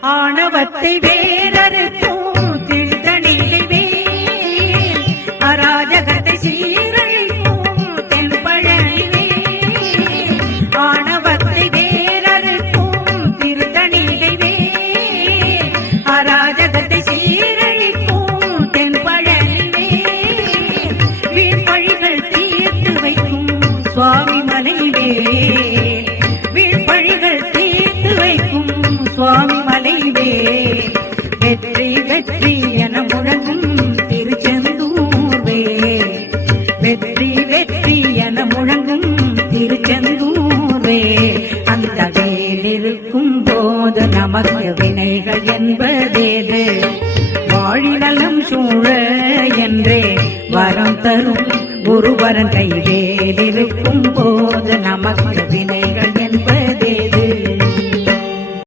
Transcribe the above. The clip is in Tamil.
ஆணவத்தை வேறறுக்கும் திருத்தணிகை வேல் அராஜகத்தை சீரழிக்கும் தென்பழனி வேல் ஆணவத்தை வேறறுக்கும் திருத்தணிகை வேல் அராஜகத்தை சீரழிக்கும் தென்பழனி வேல் வீழ்பழிகள் தீர்த்து வைக்கும் சுவாமி மலை வேல் வீழ்பழிகள் தீர்த்து வைக்கும் சுவாமி வெற்றி வெற்றி என முழங்கும் திருச்செந்தூர் வேல் வெற்றி வெற்றி என முழங்கும் திருச்செந்தூர் வேல் அந்த வேல் இருக்கும் போது நமக்கு வினைகள் என்பதேது வாழிநலம் சூழ என்றே வரம் தரும் குருவரன் கைவேலே